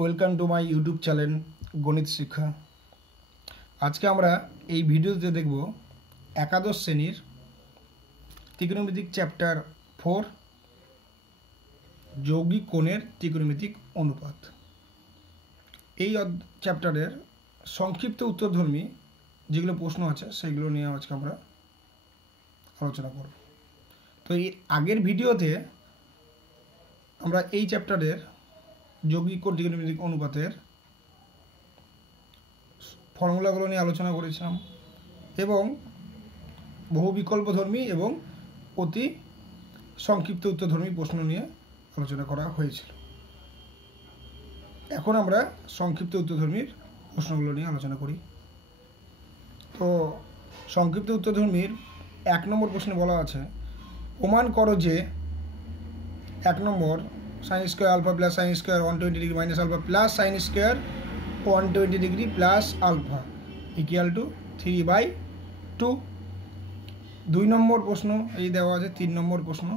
Welcome to my YouTube channel গণিত শিক্ষা। আজকে আমরা এই ভিডিওতে দেখব একাদশ শ্রেণীর ত্রিকোণমিতিক চ্যাপ্টার 4 যৌগিক কোণের ত্রিকোণমিতিক অনুপাত। এই চ্যাপ্টারের সংক্ষিপ্ত উত্তরধর্মী যেগুলো প্রশ্ন আছে সেগুলো নিয়ে আজকে আমরা আলোচনা করব। তো এই আগের ভিডিওতে আমরা এই চ্যাপ্টারের যৌগিক কোণ ত্রিকোণমিতিক অনুপাতের ফর্মুলাগুলো নিয়ে আলোচনা করেছিলাম এবং বহু বিকল্পধর্মী এবং অতি সংক্ষিপ্ত উত্তরধর্মী প্রশ্ন নিয়ে আলোচনা করা হয়েছিল। এখন আমরা সংক্ষিপ্ত উত্তরধর্মীর প্রশ্নগুলো নিয়ে আলোচনা করি। তো সংক্ষিপ্ত উত্তরধর্মীর 1 নম্বর প্রশ্নে বলা আছে, প্রমাণ করো যে 1 number sin square alpha plus sin square 120 degree minus alpha plus sin square 120 degree plus alpha equal to 3/2। 2 number প্রশ্ন এই দেওয়া আছে। 3 নম্বর প্রশ্ন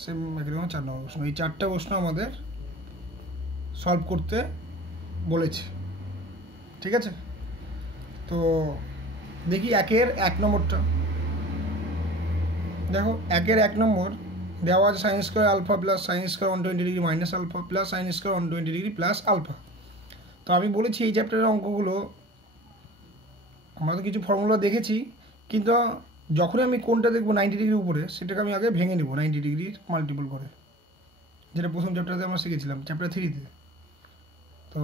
সেম একরকম। 4 নম্বর প্রশ্ন, এই 4টা প্রশ্ন আমাদের সলভ করতে বলেছে। ঠিক আছে, তো দেখি 1 নম্বরটা। দেখো 1 নম্বর দেওয়া আছে sin square alpha plus sin square 120 degree minus alpha plus sin square 120 degree plus alpha. তো আমি বলেছি এই চ্যাপ্টারের অঙ্কগুলো আমরা তো কিছু ফর্মুলা দেখেছি, কিন্তু যখনই আমি কোনটা দেখবো 90 ডিগ্রির উপরে সেটাকে আমি আগে ভেঙে নেব 90 ডিগ্রির মাল্টিপল করে, যেটা প্রথম চ্যাপ্টারে আমরা শিখেছিলাম চ্যাপ্টার 3-তে। তো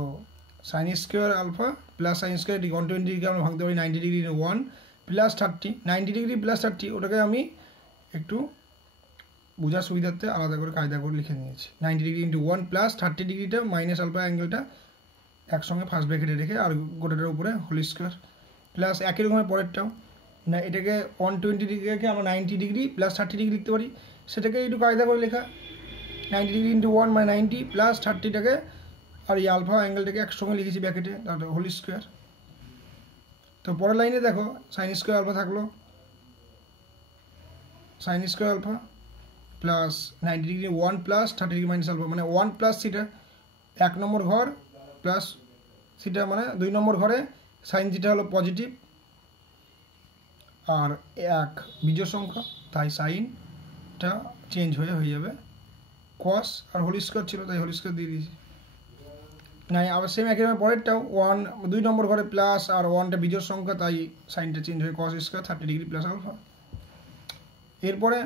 sin square alpha plus sin square 120 degree আমরা ভাঙতে পারি 90 ডিগ্রি 1 প্লাস 30, 90 ডিগ্রি প্লাস 30 ওটাকে আমি একটু বোঝার সুবিধার্থে আলাদা করে কায়দা করে লিখে নিয়েছি। 90 ডিগ্রি ইন্টু 1 প্লাস 30 ডিগ্রিটা মাইনাস আলফা অ্যাঙ্গেলটা একসঙ্গে ফার্স্ট ব্র্যাকেটে রেখে আর গোটাটার উপরে হোল স্কোয়ার প্লাস একই রকমের পরেরটাও না, এটাকে 120 ডিগ্রিকে আমরা 90 ডিগ্রি প্লাস 30 ডিগ্রি লিখতে পারি, সেটাকে একটু কায়দা করে লেখা 90 ডিগ্রি ইন্টু 1 মানে 90 প্লাস 30টাকে আর এই আলফা অ্যাঙ্গেলটাকে একসঙ্গে লিখেছি ব্র্যাকেটে, তারপরে হোল স্কোয়ার। তো পরের লাইনে দেখো sin স্কোয়ার আলফা থাকলো, sin square alpha plus 90 degree 1 plus 30 degree minus alpha মানে 1 প্লাস থিটা 1 নম্বর ঘর প্লাস থিটা মানে 2 নম্বর ঘরে সাইন থিটা হলো পজিটিভ আর 1 বিজোড় সংখ্যা, তাই সাইনটা চেঞ্জ হয়ে যাবে কস আর হোল স্কোয়ার ছিল তাই হোল স্কোয়ার দিয়ে দিয়েছি। না আবার সেম একই রকম পরেরটাও 2 নম্বর ঘরে প্লাস আর 1টা বিজোড় সংখ্যা তাই সাইনটা চেঞ্জ হয়ে cos square 30 degree plus alpha. এরপরে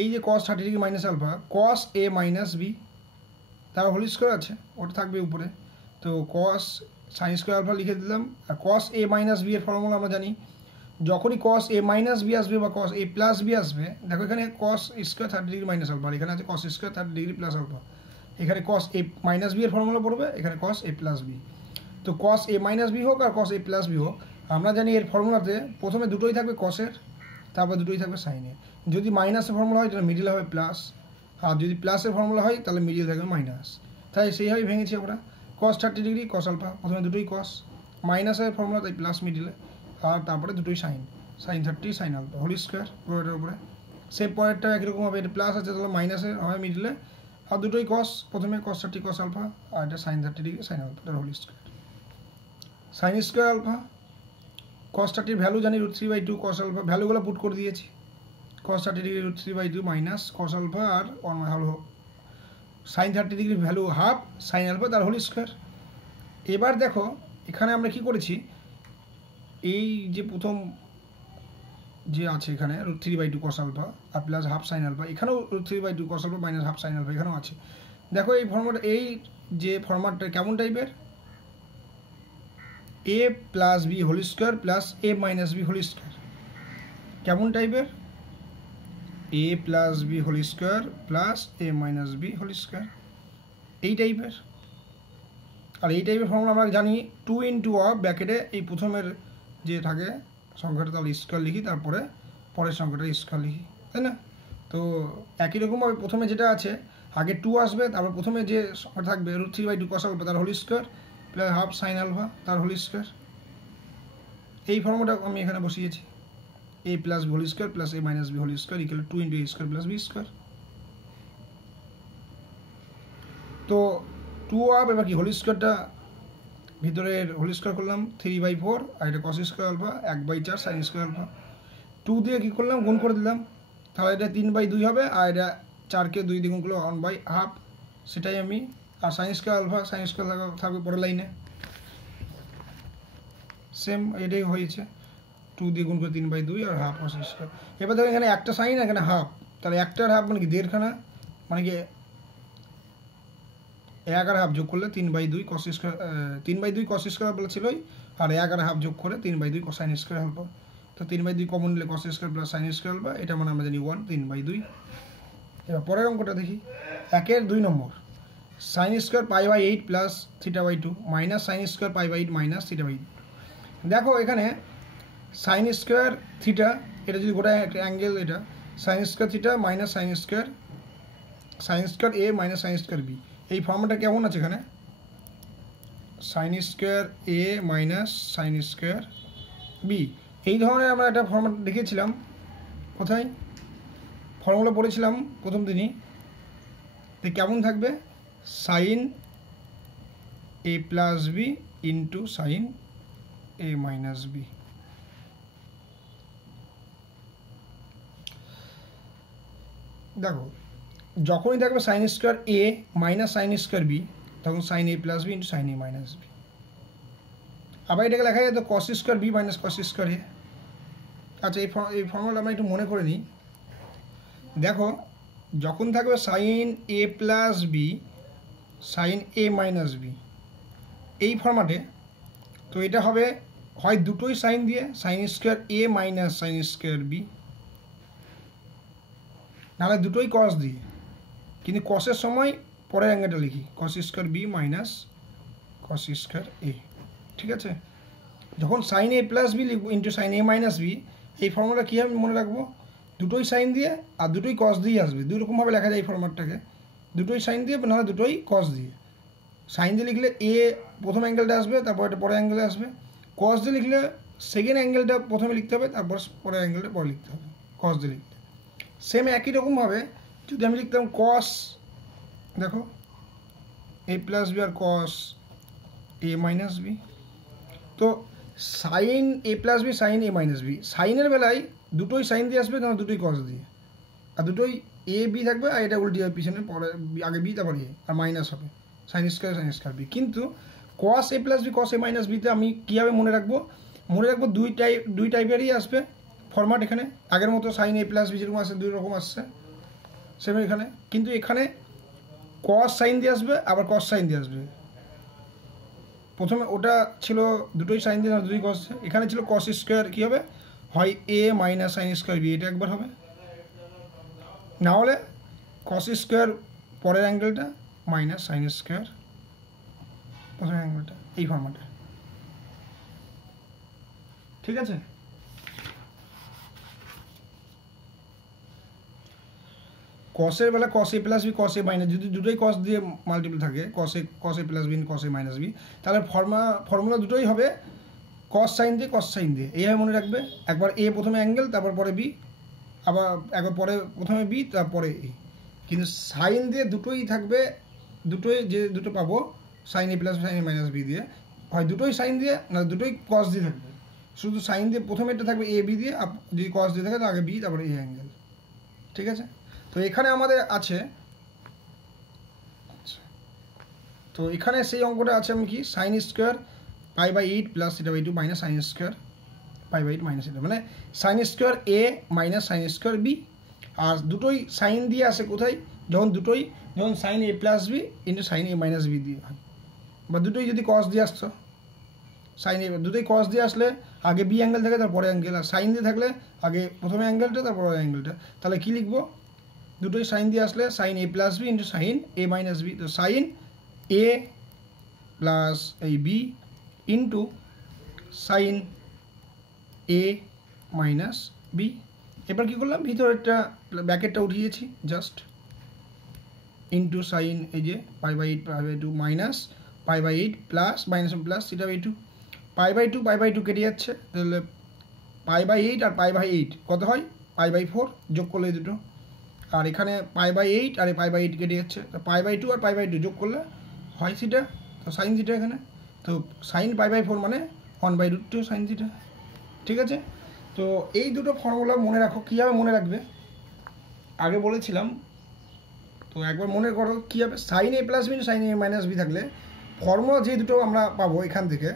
এই যে cos 30 degree minus alpha cos a minus b তার হোল স্কোয়ার আছে ওটা থাকবে উপরে, তো cos sin স্কোয়ার আলফা লিখে দিলাম। আর cos a মাইনাস বি এর ফর্মুলা আমরা জানি, যখনই cos a মাইনাস বি আসবে বা cos a প্লাস বি আসবে, দেখো এখানে cos square 30 degree minus alpha, এখানে আছে cos square 30 degree plus alpha, এখানে cos a মাইনাস বি এর ফর্মুলা পড়বে, এখানে cos a প্লাস বি। তো cos a মাইনাস বি হোক আর cos a প্লাস বি হোক, আমরা জানি এর ফর্মুলাতে প্রথমে দুটোই থাকবে কসের, তারপর দুটোই থাকবে সাইনের। যদি মাইনাসের ফর্মুলা হয় তাহলে মিডিল হবে প্লাস, আর যদি প্লাসের ফর্মুলা হয় তাহলে মিডিল থাকবে মাইনাস। তাই সেইভাবেই ভেঙেছি আমরা cos 30 ডিগ্রি cos আলফা, প্রথমে দুটোই cos, মাইনাসের ফর্মুলা তাই প্লাস মিডিলে, আর তারপরে দুটোই sin 30 sin alpha whole square পুরোটার উপরে। সে পরেরটা একই রকম হবে, এটা প্লাস আছে তাহলে মাইনাসের হয় মিডিলে, আর দুটোই cos, প্রথমে cos 30 cos আলফা আর এটা sin 30 ডিগ্রি sin আলফা তার whole square. sin square alpha cos 30 value জানি √3/2 cos আলফা, ভ্যালুগুলো পুট করে দিয়েছি, cos 30 degree √3/2 minus cos alpha আর হলো sin 30 degree value half sin alpha তার হোল স্কোয়ার। এবার দেখো এখানে আমরা কি করেছি, এই যে প্রথম যে আছে এখানে √3/2 cos আলফা আর প্লাস হাফ sin আলফা, এখানেও √3/2 cos alpha minus half sin alpha এখানেও আছে। দেখো এই ফর্মাট, এই যে ফর্মাটটা কেমন টাইপের, a plus B whole square plus a minus B whole square, কেমন টাইপের, a plus B whole square plus a minus B whole square, এই টাইপের। আর এই টাইপের ফর্মুলা আমরা জানি 2 ইন্টু ব্র্যাকেটে এই প্রথমের যে থাকে সংখ্যাটা তাহলে স্কোয়ার লিখি, তারপরে পরের সংখ্যাটা স্কোয়ার লিখি, তাই না? তো একই রকমভাবে প্রথমে যেটা আছে আগে 2 আসবে, তারপর প্রথমে যে সংখ্যা থাকবে √3/2 cos আলফা তার whole square plus half sin alpha তার হোল স্কোয়ার, এই ফর্মুলাটা আমি এখানে বসিয়েছি, a plus B whole square plus a minus B whole square equal 2 into a square plus B square. তো টু হাফ, এবার কি হোল স্কোয়ারটা ভিতরের হোল স্কোয়ার করলাম 3/4, আর এটা cos square alpha 1/4 sine square alpha. 2 দিয়ে কী করলাম, গুণ করে দিলাম, তাহলে এটা 3/2 হবে, আর এটা 4কে 2 দিয়ে গুণ করলে 1/2, সেটাই আমি। আর sine square alpha sine square থাকবে পরের লাইনে, সেম এটাই হয়েছে। 2 দিয়ে গুণ করে 3/2 আর হাফ কস স্কোয়ার। এবার দেখো এখানে একটা সাইন, এখানে হাফ, তাহলে একটার হাফ মানে কি 1.5খানা, মানে কি 1.5 যোগ করলে 3/2 কস স্কোয়ার, 3/2 কস স্কোয়ার বলে ছিলই, আর 1.5 যোগ করে 3/2 সাইন স্কোয়ার আলফা। তো 3/2 কমন নিলে cos square plus sine square alpha, এটা মানে আমরা জানি 1 3/2। এবার পরের অঙ্কটা দেখি, 1-এর 2 number, sine square π/8 plus θ/2 minus sine square π/8 minus θ/2। দেখো এখানে সাইন স্কোয়ার থিটা, এটা যদি গোটা একটা অ্যাঙ্গেল, এটা sine square theta minus sine square এ মাইনাস সাইন স্কোয়ার বি, এই ফর্মটা কেমন আছে এখানে, সাইন স্কোয়ার এ মাইনাস সাইন স্কোয়ার বি, এই ধরনের আমরা একটা ফর্মুলা দেখেছিলাম। কোথায় ফর্মুলা পড়েছিলাম প্রথম দিনই, তো কেমন থাকবে, sine A plus B into sine A minus B. দেখো যখনই থাকবে সাইন স্কোয়ার এ মাইনাস সাইন স্কোয়ার বি, তখন sine A plus B into sine A minus B. আবার এটাকে লেখা যায় তো cos square B minus cos square A. আচ্ছা, এই ফর্মুলা আমরা একটু মনে করে নিই। দেখো যখন থাকবে sine A plus B sign A minus B এই ফর্মাটে, তো এটা হবে হয় দুটোই সাইন দিয়ে সাইন স্কোয়ার এ মাইনাস সাইন স্কোয়ার বি, নাহলে দুটোই কস দিয়ে, কিন্তু কসের সময় পরের অ্যাঙ্গেলটা লিখি cos square B minus cos square A. ঠিক আছে, যখন সাইন এ প্লাস বি লিখবো into sine A minus B, এই ফর্মুলা কী আমি মনে রাখবো, দুটোই সাইন দিয়ে আর দুটোই কস দিয়ে আসবে। দুই রকমভাবে লেখা যায় এই ফর্ম্যাটটাকে, দুটোই সাইন দিয়ে নাহলে দুটোই কস দিয়ে। সাইন দিয়ে লিখলে এ প্রথম অ্যাঙ্গেলটা আসবে, তারপর এটা পরের অ্যাঙ্গেলে আসবে। কস দিয়ে লিখলে সেকেন্ড অ্যাঙ্গেলটা প্রথমে লিখতে হবে, তারপর পরের অ্যাঙ্গেলটা পরে লিখতে হবে কস দিয়ে লিখতে। সেম একই রকমভাবে যদি আমি লিখতাম কস, দেখো এ plus B R cos A minus B, তো sign A plus B sign A minus B, সাইনের বেলায় দুটোই সাইন দিয়ে আসবে, না দুটোই কস দিয়ে, আর দুটোই এ বি থাকবে, আর এটা উল্টি হবে পিছনে, পরে আগে বি তারপর এ, আর মাইনাস হবে সাইন স্কোয়ার বি। কিন্তু কস এ plus b cos A minus বিতে আমি কীভাবে মনে রাখবো, দুই টাইপেরই আসবে ফরম্যাট এখানে, আগের মতো সাইন এ প্লাস বি যেরকম আসছে দুই রকম আসছে সেম এখানে, কিন্তু এখানে কস সাইন দিয়ে আসবে, আবার কস সাইন দিয়ে আসবে। প্রথমে ওটা ছিল দুটোই সাইন দিয়ে, না দুটোই কস, এখানে ছিল কস স্কোয়ার, কী হবে, হয় এ মাইনাস সাইন স্কোয়ার বি, এটা একবার হবে, না হলে কস স্কোয়ার পরের অ্যাঙ্গেলটা মাইনাস সাইন স্কোয়ার প্রথম অ্যাঙ্গেলটা, এই ফর্ম্যাটে। ঠিক আছে, কসের বেলা কস এ plus b cos A minus, যদি দুটোই কস দিয়ে মাল্টিপল থাকে, কস এ plus b cos A minus B, তাহলে ফর্মুলা দুটোই হবে কস সাইন দিয়ে কস সাইন দিয়ে, এইভাবে মনে রাখবে। একবার এ প্রথমে অ্যাঙ্গেল, তারপর পরে বি, আবার একবার পরে প্রথমে বি তারপরে এ, কিন্তু সাইন দিয়ে দুটোই থাকবে, দুটোই যে দুটো পাবো sign A plus sine A minus B দিয়ে, হয় দুটোই সাইন দিয়ে না দুটোই কস দিয়ে থাকবে। শুধু সাইন দিয়ে প্রথমে এটা থাকবে এ বি দিয়ে, যদি কস দিয়ে থাকে তো আগে বি তারপরে এ অ্যাঙ্গেল। ঠিক আছে, তো এখানে আমাদের আছে, তো এখানে সেই অঙ্কটা আছে আমি কি sine square π/8 plus θ/2 minus sine square π/8 minus θ, মানে সাইন স্কোয়ার এ মাইনাস সাইন স্কোয়ার বি, আর দুটোই সাইন দিয়ে আসে কোথায়, যখন sine A plus B into sine A minus B দিয়ে হয়, বা দুটোই যদি কস দিয়ে আসতো, সাইন এ দুটোই কস দিয়ে আসলে আগে বি অ্যাঙ্গেল থাকে তারপরে অ্যাঙ্গেল, আর সাইন দিয়ে থাকলে আগে প্রথমে অ্যাঙ্গেলটা তারপর অ্যাঙ্গেলটা, তাহলে কী লিখবো, দুটোই সাইন দিয়ে আসলে sign A plus B into sine A minus B, তো সাইন এ প্লাস এই B into sine A minus B. এবার কী করলাম, ভিতরেরটা ব্যাকেটটা উঠিয়েছি জাস্ট, ইন্টু সাইন এই যে π/8 π/2 মাইনাস π/8 প্লাস মাইনাস প্লাস θ/2, π/2 কেটে যাচ্ছে, তাহলে π/8 আর π/8 কত হয়, π/4 যোগ করলে দুটো, আর এখানে π/8 আর π/8 কেটে যাচ্ছে, তো π/2 আর π/2 যোগ করলে হয় থিটা, তো সাইন থিটা এখানে, তো সাইন π/4 মানে 1/√2 সাইন থিটা। ঠিক আছে, তো এই দুটো ফর্মুলা মনে রাখো। কীভাবে মনে রাখবে আগে বলেছিলাম, তো একবার মনে করো কী হবে। Sine a plus B sine a minus b থাকলে ফর্মুলা যে দুটো আমরা পাবো এখান থেকে,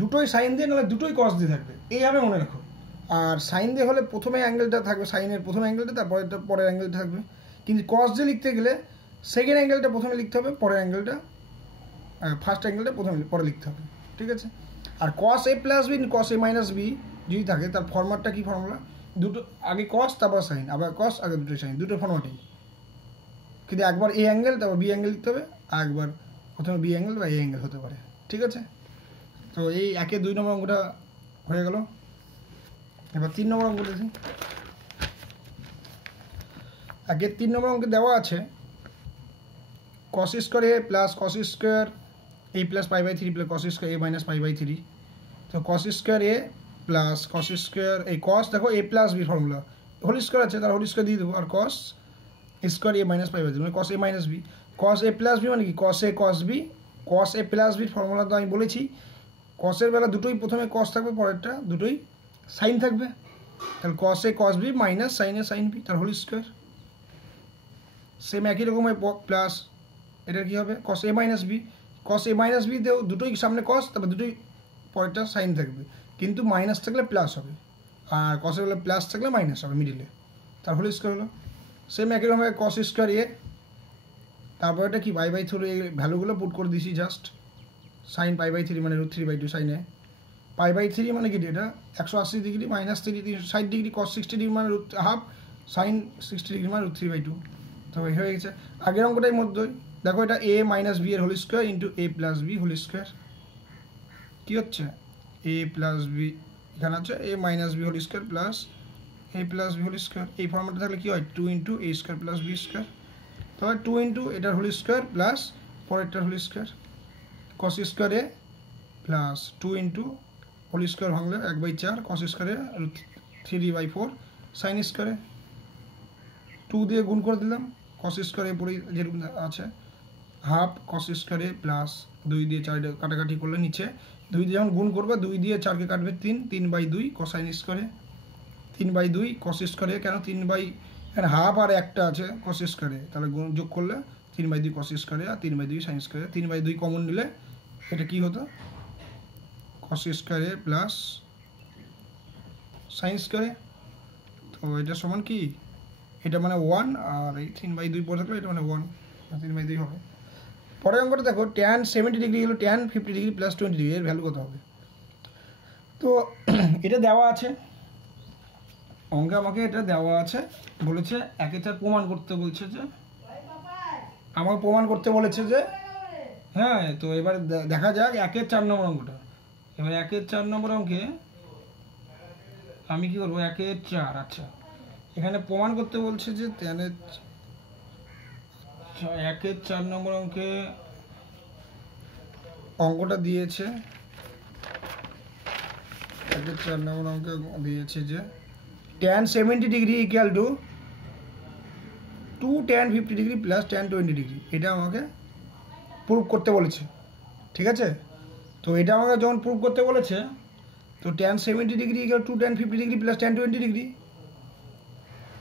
দুটোই সাইন দিয়ে নাহলে দুটোই কস দিয়ে থাকবে, এইভাবে মনে রাখো। আর সাইন দিয়ে হলে প্রথমে অ্যাঙ্গেলটা থাকবে, সাইনের প্রথম অ্যাঙ্গেলটা, তারপরে পরের অ্যাঙ্গেলটা থাকবে। কিন্তু কস দিয়ে লিখতে গেলে সেকেন্ড অ্যাঙ্গেলটা প্রথমে লিখতে হবে, পরের অ্যাঙ্গেলটা ফার্স্ট অ্যাঙ্গেলটা প্রথমে পরে লিখতে হবে। ঠিক আছে, আর cos a plus b cos a minus b যদি থাকে তার ফর্মাটটা কী ফর্মুলা, দুটো আগে কস তারপর সাইন, আবার কস আগে দুটো সাইন, দুটো ফর্মাটেই। কিন্তু একবার এ অ্যাঙ্গেল তারপর বি অ্যাঙ্গেল লিখতে হবে, আর একবার প্রথমে বি অ্যাঙ্গেল বা এ অ্যাঙ্গেল হতে পারে। ঠিক আছে, তো এই 1-এর 2 নম্বর অঙ্কটা হয়ে গেল। এবার 3 নম্বর অঙ্ক দেখি। 1-এর 3 নম্বর অঙ্কে দেওয়া আছে cos স্কোয়ার এ প্লাস cos স্কোয়ার এ প্লাস π/3 প্লাস cos স্কোয়ার এ মাইনাস π/3। তো cos স্কোয়ার এ প্লাস cos স্কোয়ার, এই cos দেখো a plus b formula, whole square আছে তার হোল স্কোয়ার দিয়ে দেবো, আর cos স্কোয়ার এ মাইনাস π/3 মানে cos a minus B. cos a plus b মানে কি cos a cos b, cos a plus বির ফর্মুলা তো আমি বলেছি, কসের বেলা দুটোই প্রথমে কস থাকবে, পরেরটা দুটোই সাইন থাকবে। তাহলে cos a cos b minus sine a sine b তার হোল স্কোয়ার। সেম একই রকমের প্লাস এটা কী হবে cos a minus B, cos a minus বিতেও দুটোই সামনে কস, তারপর দুটোই পরেরটা সাইন থাকবে, কিন্তু মাইনাস থাকলে প্লাস হবে, আর কসের বেলা প্লাস থাকলে মাইনাস হবে মিডিলে, তার হোল স্কোয়ার হলো। সেম একই রকমের cos স্কোয়ার এ, তারপর এটা কি π/3 এই ভ্যালুগুলো পুট করে দিছি জাস্ট, সাইন π/3 মানে √3/2 সাইন এ, π/3 মানে কি এটা 180 degree minus 360 degree, cos 60 degree মানে হাফ, সাইন 60 ডিগ্রি মানে √3/2। তো এই হয়ে গেছে আগের অঙ্কটাই মধ্যেই। দেখো এটা a মাইনাস বি এর whole square into a plus B whole square, কী হচ্ছে a প্লাস বি, এখানে আছে a minus B whole square plus a plus B whole square. এই ফর্মেটে থাকলে কী হয় 2 into a square plus B square, তবে 2 ইন্টু এটার হোল স্কোয়ার প্লাস পরেরটার হোল স্কোয়ার, cos স্কোয়ার এ প্লাস 2 ইন্টু হোল স্কোয়ার ভাঙলে 1/4 cos স্কোয়ারে 3/4 সাইন স্কোয়ারে, 2 দিয়ে গুণ করে দিলাম, cos স্কোয়ারে পরে যেরকম আছে হাফ cos স্কোয়ারে প্লাস 2 দিয়ে 4 কাটাকাটি করলে নিচে 2 দিয়ে যখন গুণ করবে 2 দিয়ে 4কে কাটবে 3/2 কোসাইন স্কোয়ারে, 3/2 cos স্কোয়ারে, কেন 3 এখানে হাফ আর একটা আছে cos স্কোয়ারে, তাহলে যোগ করলে 3/2 cos স্কোয়ারে আর 3/2 সাইন স্কোয়ারে, 3/2 কমন নিলে এটা কি হতো cos স্কোয়ারে প্লাস সাইন স্কোয়ারে। তো এটা সমান কি, এটা মানে 1, আর এই 3/2 পরে থাকলে এটা মানে 1, 3/2 হবে। পরের অঙ্কটা দেখো tan 70 ডিগ্রি হলো tan 50 ডিগ্রি প্লাস 20 ডিগ্রি, এর ভ্যালু কত হবে। তো এটা দেওয়া আছে অঙ্কে, আমাকে এটা দেওয়া আছে, বলেছে 1-4 প্রমাণ করতে বলছে, যে আমাকে প্রমাণ করতে বলেছে যে, হ্যাঁ। তো এবার দেখা যাক 1-4 নম্বর অঙ্কটা। এবার 1-4 নম্বর অঙ্কে আমি কি করবো 1-4, আচ্ছা এখানে প্রমাণ করতে বলছে যে 1-4 নম্বর অঙ্কে অঙ্কটা দিয়েছে, 1-4 নম্বর অঙ্কে দিয়েছে যে tan 70 degree equal to 2 tan 50 degree plus tan 20 degree, এটা আমাকে প্রুভ করতে বলেছে। ঠিক আছে, তো এটা আমাকে যখন প্রুভ করতে বলেছে, তো tan 70 degree equal two tan 50 degree plus tan 20 degree,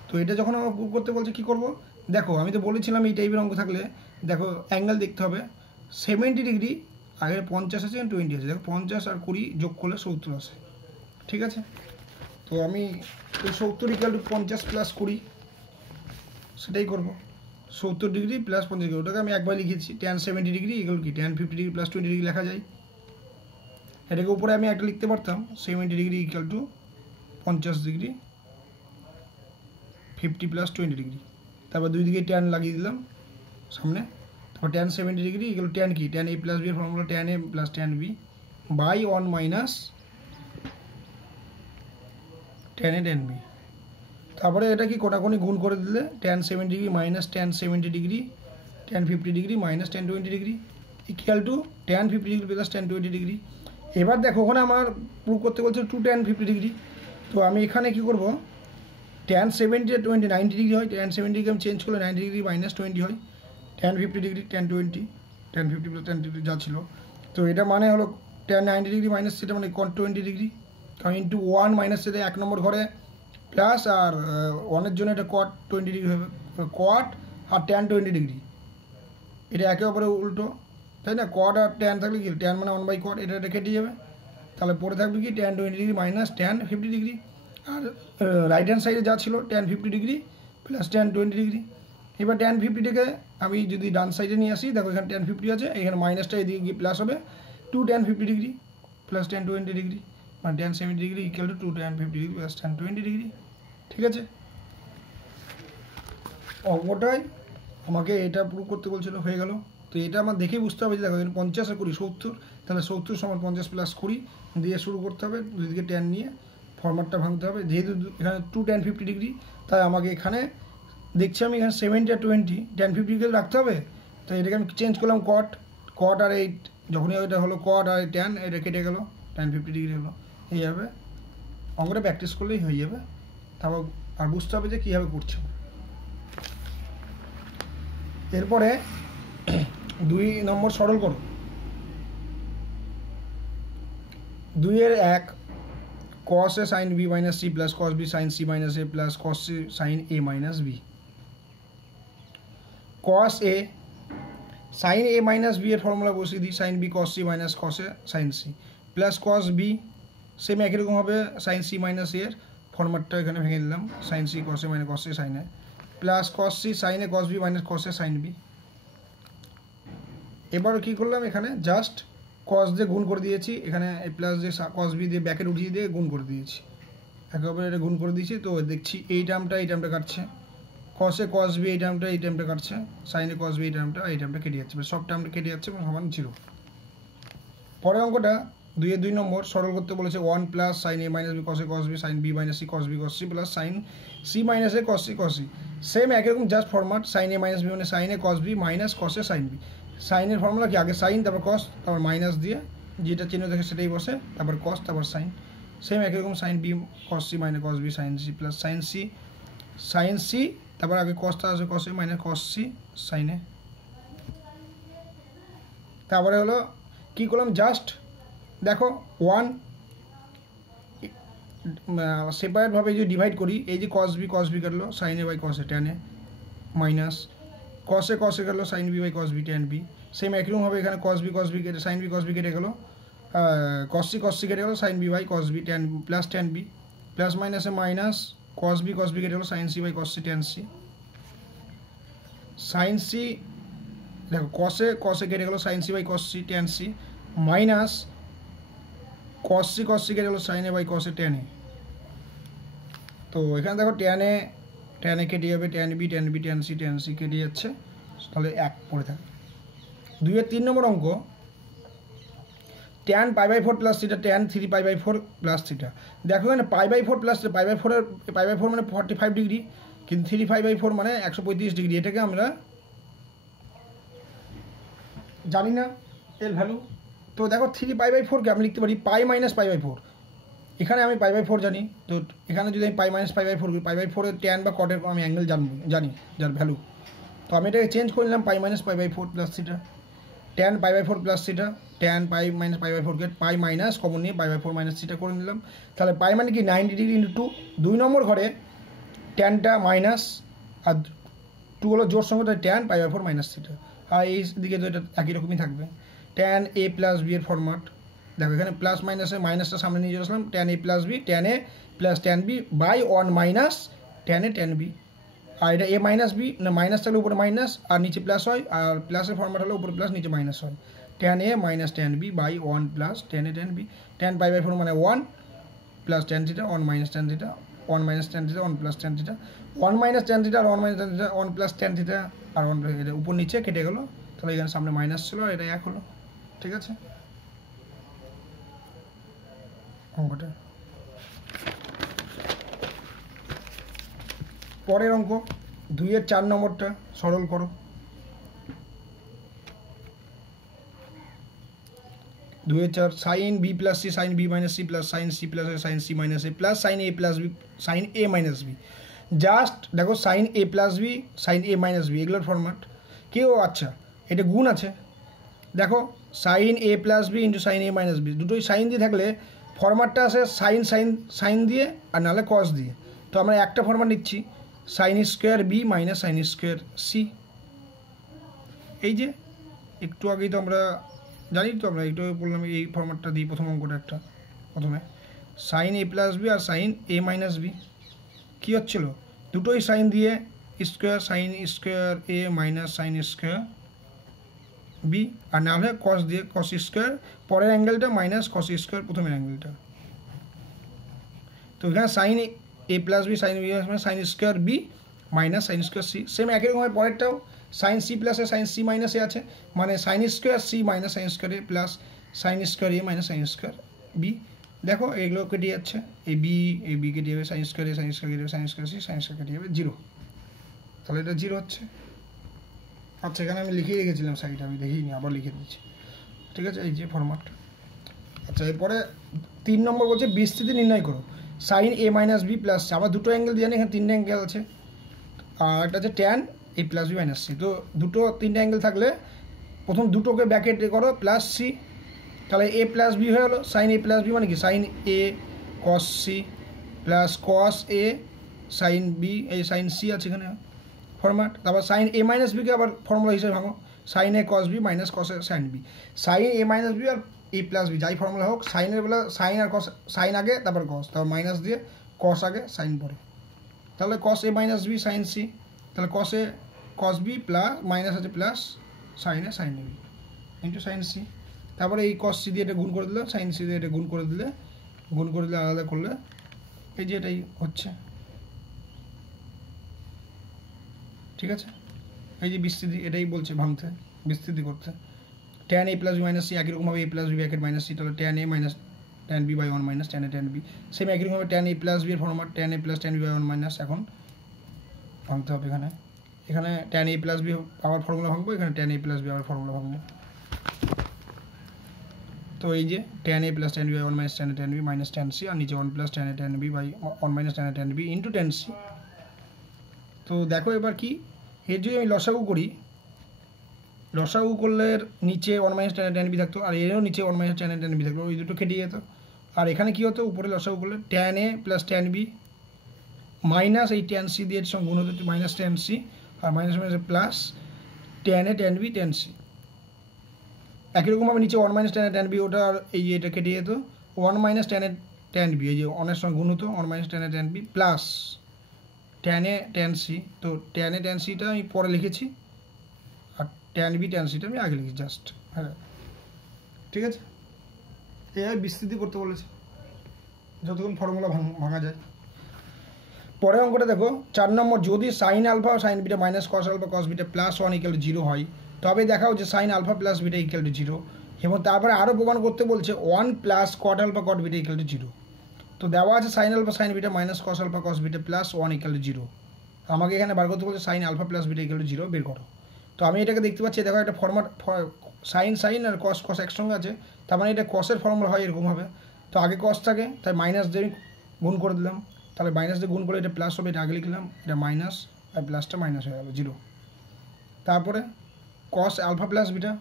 তো এটা যখন আমরা প্রুভ করতে বলছে কী করবো, দেখো আমি তো বলেছিলাম এই টাইপের অঙ্ক থাকলে দেখো অ্যাঙ্গেল দেখতে হবে, 70 ডিগ্রি আগে 50 আছে 20 আছে, দেখো 50 আর 20 যোগ করলে 70 আসে। ঠিক আছে, তো আমি এই 70 ইকুয়াল টু 50 প্লাস 20 সেটাই করবো, 70 ডিগ্রি প্লাস 50 ডিগ্রি, ওটাকে আমি একবার লিখেছি tan 70 ডিগ্রি ইকুয়াল কি tan 50 ডিগ্রি প্লাস 20 ডিগ্রি লেখা যায়। এটাকে উপরে আমি একটা লিখতে পারতাম 70 degree equal two 50 degree 50 plus 20 degree, তারপর দুই দিকে tan লাগিয়ে দিলাম সামনে, তারপর tan 70 ডিগ্রি ইকুয়াল tan কি tan a প্লাস বি এর formula tan a plus tan b by 1 minus tan a tan b, তারপরে এটা কি কোটাকুনি গুণ করে দিলে tan 70 degree minus tan 70 degree tan 50 degree minus tan 20 degree equal two tan 50 degree plus tan 20 degree. এবার দেখো ওখানে আমার প্রুভ করতে বলছে 2 tan 50 ডিগ্রি, তো আমি এখানে কি করব tan 70 আর 20 90 ডিগ্রি হয়, tan 70 ডিগ্রি আমি চেঞ্জ করলে 90 ডিগ্রি মাইনাস 20 হয়, tan 50 degree tan 20 tan 50 plus tan 20 যা ছিল। তো এটা মানে হলো tan 90 ডিগ্রি মাইনাস সেটা মানে cot 20 ডিগ্রি, কারণ ইন্টু 1 মাইনাস সেটা 1 নম্বর ঘরে প্লাস, আর 1-এর জন্য এটা cot 20 ডিগ্রি হবে, cot আর tan 20 ডিগ্রি এটা একে অপরের উল্টো, তাই না? cot আর tan থাকলে কি tan মানে 1/cot, এটা কেটে যাবে, তাহলে পরে থাকবে কি tan 20 degree minus tan 50 degree, আর রাইট হ্যান্ড সাইডে যা ছিল tan 50 degree plus tan 20 degree. এবার tan 50টাকে আমি যদি ডান সাইডে নিয়ে আসি, দেখো এখানে tan 50 আছে, এখানে মাইনাসটা এদিকে গিয়ে প্লাস হবে 2 tan 50 degree plus tan 20 degree, মানে tan 70 degree equal to 2 tan 50 degree plus tan 20 degree. ঠিক আছে, অঙ্কটাই আমাকে এটা প্রুভ করতে বলছিল, হয়ে গেল। তো এটা আমার দেখেই বুঝতে হবে যে দেখো এখানে 50 আর 20 70, তাহলে 70 সমান 50 প্লাস 20 দিয়ে শুরু করতে হবে, দুদিকে ট্যান নিয়ে ফরম্যাটটা ভাঙতে হবে। যেহেতু এখানে 2 tan 50 ডিগ্রি, তাই আমাকে এখানে দেখছি আমি এখানে 70 আর 20 tan 50 ডিগ্রি রাখতে হবে। তো এটাকে আমি চেঞ্জ করলাম cot আর 8, যখনই এটা হলো cot আর tan, এটা কেটে গেল tan 50 ডিগ্রি হলো, এই যাবে। অঙ্কটা প্র্যাকটিস করলেই হয়ে যাবে, তারপর আর বুঝতে হবে যে কীভাবে করছে। এরপরে 2 নম্বর সরল করো। 2-1 cos a sin b minus c plus cos b sin c minus a plus cos c sin a minus b। cos a sin a minus b এর ফর্মুলা বসিয়ে দিই, sin b cos c minus cos a sin c plus cos b same একই রকম হবে sin c minus a এর ফর্ম্যাটটা এখানে ভেঙে দিলাম, sin c cos a minus cos a sin a plus cos c sin a cos b minus cos a sin b। এবার কী করলাম, এখানে জাস্ট cos দিয়ে গুণ করে দিয়েছি, এখানে প্লাস দিয়ে cos b দিয়ে ব্যাকেট উঠিয়ে দিয়ে গুণ করে দিয়েছি, একেবারে এটা গুণ করে দিয়েছি। তো দেখছি এই টার্মটা কাটছে, cos a cos b এই টার্মটা কাটছে, sin a cos b এই টার্মটা কেটে যাচ্ছে, সব টার্মটা কেটে যাচ্ছে সমান 0। পরের অঙ্কটা 2 নম্বর সরল করতে বলেছে 1 plus sin a minus b cos a cos b sin b minus c cos b cos c plus sin c minus a cos c same একই রকম just format, sin a minus b মানে sin a cos b minus cos a sin b। সাইনের formula কি, আগে sign তারপর কস তারপর minus দিয়ে যেটা চিহ্ন থাকে সেটাই বসে, তারপর কস তারপর সাইন, সেম একই রকম sine B cos c minus cos B sine c plus sine c তারপর আগে কসটা আসবে কস এ মাইনাস কস সি সাইনে। তারপরে হলো কী করলাম, জাস্ট দেখো 1 সেপারেটভাবে যদি ডিভাইড করি, এই যে কস বি কাটলো sine a by cos a tan A minus cos a গেলো sin b by cos b tan b, same একরকম হবে এখানে cos b কেটে sin b cos b কেটে গেলো, cos c কেটে গেলো sin b by cos b tan plus tan b plus মাইনাসে মাইনাস cos b কেটে গেলো sin c by cos c tan c, sin c দেখো cos a কেটে গেলো sin c by cos c tan c minus cos c কেটে গেলো sin a by cos a tan a। তো এখানে দেখো tan a কেটে যাবে, tan b tan c কেটে যাচ্ছে, তাহলে 1 পড়ে থাকে। 2-3 নম্বর অঙ্ক tan π/4 plus theta tan 3π/4 plus theta. দেখো এখানে π/4 প্লাস π/4 মানে 45 ডিগ্রি, কিন্তু 3π/4 মানে 135 ডিগ্রি। এটাকে আমরা জানি না এর ভ্যালু, তো দেখো 3π/4কে আমি লিখতে পারি পাই মাইনাস π/4, এখানে আমি π/4 জানি, তো এখানে যদি আমি পাই মাইনাস π/4 করি, π/4 এর ট্যান বা কটের আমি অ্যাঙ্গেল জানি যার ভ্যালু, তো আমি এটাকে চেঞ্জ করে নিলাম pi minus π/4 plus theta, tan π/4 plus theta, tan pi minus π/4 কে পাই মাইনাস কমন নিয়ে π/4 মাইনাস থিটা করে নিলাম। তাহলে পাই মানে কি 90 ডিগ্রি ইন্টু 2 নম্বর ঘরে ট্যানটা মাইনাস আর 2 হলো জোর সঙ্গে, তাই ট্যান π/4 মাইনাস থিটা, আর এই দিকে তো এটা একই রকমই থাকবে, ট্যান এ প্লাস বি এর ফরম্যাট। দেখো এখানে প্লাস মাইনাসে মাইনাসটা সামনে নিয়ে চলে আসলাম, tan A plus B tan A plus tan B by 1 minus tan A tan B, আর এটা এ মাইনাস বি না মাইনাস থাকলে উপরে মাইনাস আর নিচে প্লাস হয়, আর প্লাসের ফর্ম্যাট হলে উপরে প্লাস নিচে মাইনাস হয়, tan A minus tan B by 1 plus tan A tan B, tan π/4 মানে 1 plus tan theta 1 minus tan theta 1 minus tan theta 1 plus tan theta 1 minus tan theta আর 1 minus tan theta 1 plus tan theta আর 1 এটা উপর নিচে কেটে গেলো, তাহলে এখানে সামনে মাইনাস ছিল আর এটা 1 হলো। ঠিক আছে অঙ্কটা। পরের অঙ্ক 2-4 নম্বরটা সরল করো। 2-4 sin b plus c sin b minus c plus sin c plus sin c minus a plus sin a plus b sin a minus b। Just দেখো sin a plus b sin a minus b এগুলোর format কেউ, আচ্ছা এটা গুণ আছে, দেখো sign A plus B into sine A minus B, দুটোই sine দিয়ে থাকলে ফরম্যাটটা আসে সাইন সাইন সাইন দিয়ে আর নাহলে কস দিয়ে। তো আমরা একটা ফরম্যাট নিচ্ছি, sine square B minus sine square c. এই যে একটু আগেই তো আমরা জানি, তো আমরা একটু বললাম এই ফরম্যাটটা দিই প্রথম অঙ্কটা একটা। প্রথমে sign A plus B R sign A minus B কী হচ্ছিলো, দুটোই সাইন দিয়ে স্কোয়ার সাইন স্কোয়ার এ মাইনাস সাইন স্কোয়ার বি, আর না হলে কস দিয়ে কস স্কোয়ার পরের অ্যাঙ্গেলটা মাইনাস কস স্কোয়ার প্রথমের অ্যাঙ্গেলটা। তো এখানে sine A plus B sine B sine square B minus sine square C, same একই রকমের পরেরটাও সাইন সি প্লাসে সাইন সি মাইনাসে আছে, মানে sine square C minus sine square এ প্লাস সাইন স্কোয়ার এ মাইনাস সাইন স্কোয়ার বি। দেখো এগুলো কেটে যাচ্ছে, এই বি কেটে যাবে, sine square A sine square কেটে যাবে, sine square C sine square কেটে যাবে, জিরো। তাহলে এটা জিরো হচ্ছে। আচ্ছা এখানে আমি লিখেই রেখেছিলাম সাইডে, আমি দেখিনি, আবার লিখে দিচ্ছি, ঠিক আছে, এই যে ফরম্যাট। আচ্ছা এরপরে 3 নম্বর বলছে বিস্তৃতি নির্ণয় করো, sign A minus B plus, আমার দুটো অ্যাঙ্গেল দিয়ে এখানে 3টে অ্যাঙ্গেল আছে, আর একটা হচ্ছে ট্যান এ প্লাস বি মাইনাস সি। তো দুটো 3টে অ্যাঙ্গেল থাকলে প্রথম দুটোকে ব্র্যাকেট করো প্লাস সি, তাহলে এ প্লাস বি হয়ে গেলো, সাইন এ প্লাস বি মানে কি সাইন এ কস সি প্লাস কস এ সাইন বি, এই সাইন সি আছে এখানে ফরম্যাট। তারপর সাইন এ মাইনাস বিকে আবার ফর্মুলা হিসেবে ভাঙো, sign A cos B minus cos A sine B. Sign A minus B R A plus B যাই ফর্মুলা হোক, সাইনের বেলা সাইন আর কস, সাইন আগে তারপর কস, তারপর মাইনাস দিয়ে কস আগে সাইন পরে, তাহলে cos A minus B sine C, তাহলে cos A cos B plus minus আছে plus sine A sine B into sine C. তারপরে এই কস সি দিয়ে এটা গুণ করে দিলে, সাইন সি দিয়ে এটা গুণ করে দিলে আলাদা করলে এই যে এটাই হচ্ছে, ঠিক আছে। এই যে বিস্তৃতি এটাই বলছে ভাঙতে, বিস্তৃতি করতে। ট্যান এ প্লাস বি মাইনাস সি একই রকমভাবে A plus B bracket minus C, তাহলে tan A minus tan B by 1 minus tan A tan B, same একই রকমভাবে ট্যান এ প্লাস বি এর formula tan A plus tan B by 1 minus, এখন ভাঙতে হবে এখানে ট্যান এ প্লাস বি আবার formula ভাঙবো, এখানে ট্যান এ প্লাস বি আবার ফর্মুলা ভাঙবো। তো এই যে tan A plus tan B by 1 minus tan A tan B minus tan C, আর নিচে 1 plus tan A tan B by 1 minus tan A tan B into tan C. তো দেখো এবার কি, এর যদি আমি লসাগু করি, লসাগু করলে নিচে 1 মাইনাস ট্যান এ ট্যান বি থাকতো, আর এরও নিচে 1 মাইনাস ট্যান এ ট্যান বি থাকতো, ওই দুটো কেটে যেত। আর এখানে কী হতো, উপরে লসাগু করলে ট্যান এ প্লাস ট্যান বি মাইনাস এই ট্যান সি দিয়ে সঙ্গে গুণ হতো মাইনাস ট্যান সি, আর মাইনাস মাইনাস প্লাস ট্যান এ ট্যান বি ট্যান সি। একই রকমভাবে নিচে 1 মাইনাস ট্যান এ ট্যান বি, ওটা আর এই এটা কেটে যেত, 1 মাইনাস ট্যান এ ট্যান বি, এই যে 1 সঙ্গে গুণ হতো 1 মাইনাস ট্যান এ ট্যান বি প্লাস ট্যান এ ট্যান সি। তো ট্যান এ ট্যান সিটা আমি পরে লিখেছি, আর ট্যান বি ট্যান সিটা আমি আগে লিখেছি জাস্ট, হ্যাঁ ঠিক আছে। এভাবে বিস্তৃতি করতে বলেছে যতক্ষণ ফর্মুলা ভাঙা যায়। পরের অঙ্কটা দেখো 4 নম্বর, যদি sine alpha sine beta minus cos alpha cos beta plus 1 equal to 0 হয়, তবে দেখাও যে sine alpha plus beta equal to 0, এবং তারপরে আরও প্রমাণ করতে বলছে 1 plus cot alpha cot beta equal to 0। তো দেওয়া আছে sine alpha sine beta minus cos alpha cos beta plus 1 equal to 0, আমাকে এখানে বার করতে বলছে sine alpha plus beta equal to 0 বের করো। তো আমি এটাকে দেখতে পাচ্ছি, দেখো একটা ফর্মাট সাইন সাইন আর কস কস একসঙ্গে আছে, তার মানে এটা কসের ফর্মুলা হয় এরকম হবে। তো আগে কস থাকে, তাই মাইনাস দিয়ে গুণ করে দিলাম, তাহলে মাইনাস দিয়ে গুণ করে এটা প্লাস হবে, এটা আগে লিখলাম, এটা মাইনাস আর প্লাসটা মাইনাস হয়ে গেল 0। তারপরে কস আলফা প্লাস বিটা,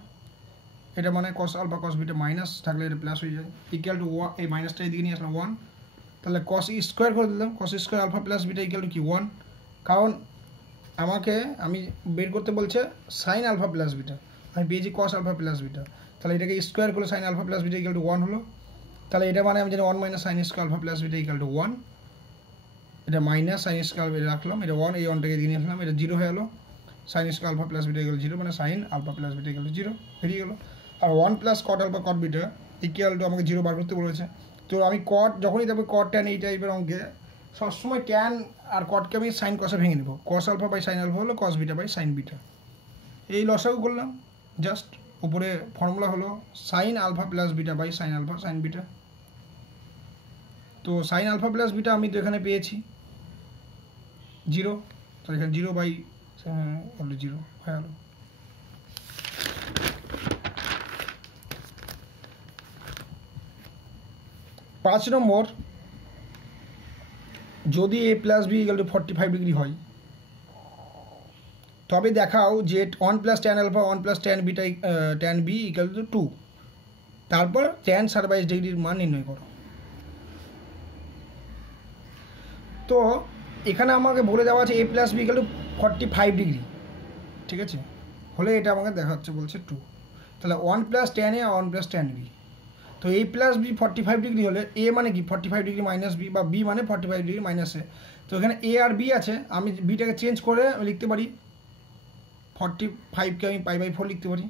এটা মানে cos alpha cos beta minus থাকলে এটা প্লাস হয়ে যায়, ইকুয়াল টু 1, এই মাইনাসটা এদিকে নিয়ে আসলাম 1, তাহলে কস স্কোয়ার করে দিলাম, cos square alpha plus beta equal to কি 1, কারণ আমি বের করতে বলছে সাইন আলফা প্লাস বিটা, আমি পেয়েছি কস আলফা প্লাস বিটা, তাহলে এটাকে স্কোয়ার করলে sine alpha plus beta equal to 1 হলো। তাহলে এটা মানে আমি জানি 1 minus sine square alpha plus beta equal to 1, এটা মাইনাস সাইন স্কোয়ার রাখলাম, এটা 1, এই 1টাকে দিয়ে নিয়ে আসলাম, এটা 0 হয়ে গেলো, sine square alpha plus beta equal 0, মানে sine alpha plus beta equal to 0 বেরিয়ে গেলো। আর 1 plus cot alpha cot beta equal to আমাকে 0 বার করতে বলেছে। তো আমি কট যখনই দেখবো কট ট্যান এই টাইপের অঙ্কে সবসময় ট্যান আর কটকে আমি সাইন কসে ভেঙে নেবো, cos alpha by sine alpha হলো cos beta by sine beta. এই লসাগু করলাম, জাস্ট উপরে ফর্মুলা হলো sine alpha plus beta by sine alpha sine beta. তো সাইন আলফা প্লাস বিটা আমি তো এখানে পেয়েছি 0, তো এখানে 0 বাই 0 হয়ে গেল। পাঁচ নম্বর, যদি A plus B equal to 45 degree হয়, তবে দেখাও যে 1 plus tan alpha 1 plus tan beta tan B equal to 2, তারপর ট্যান 22 ডিগ্রির মান নির্ণয় করো। তো এখানে আমাকে বলে দেওয়া আছে A plus B equal to 45 degree, ঠিক আছে, হলে এটা আমাকে দেখাচ্ছে বলছে 2, তাহলে 1 plus tan a 1 plus tan b. তো এ প্লাস বি 45 ডিগ্রি হলে এ মানে কি 45 ডিগ্রি মাইনাস বি, বা বি মানে 45 ডিগ্রি মাইনাস এ। তো এখানে এ আর বি আছে, আমি বিটাকে চেঞ্জ করে আমি লিখতে পারি 45কে আমি π/4 লিখতে পারি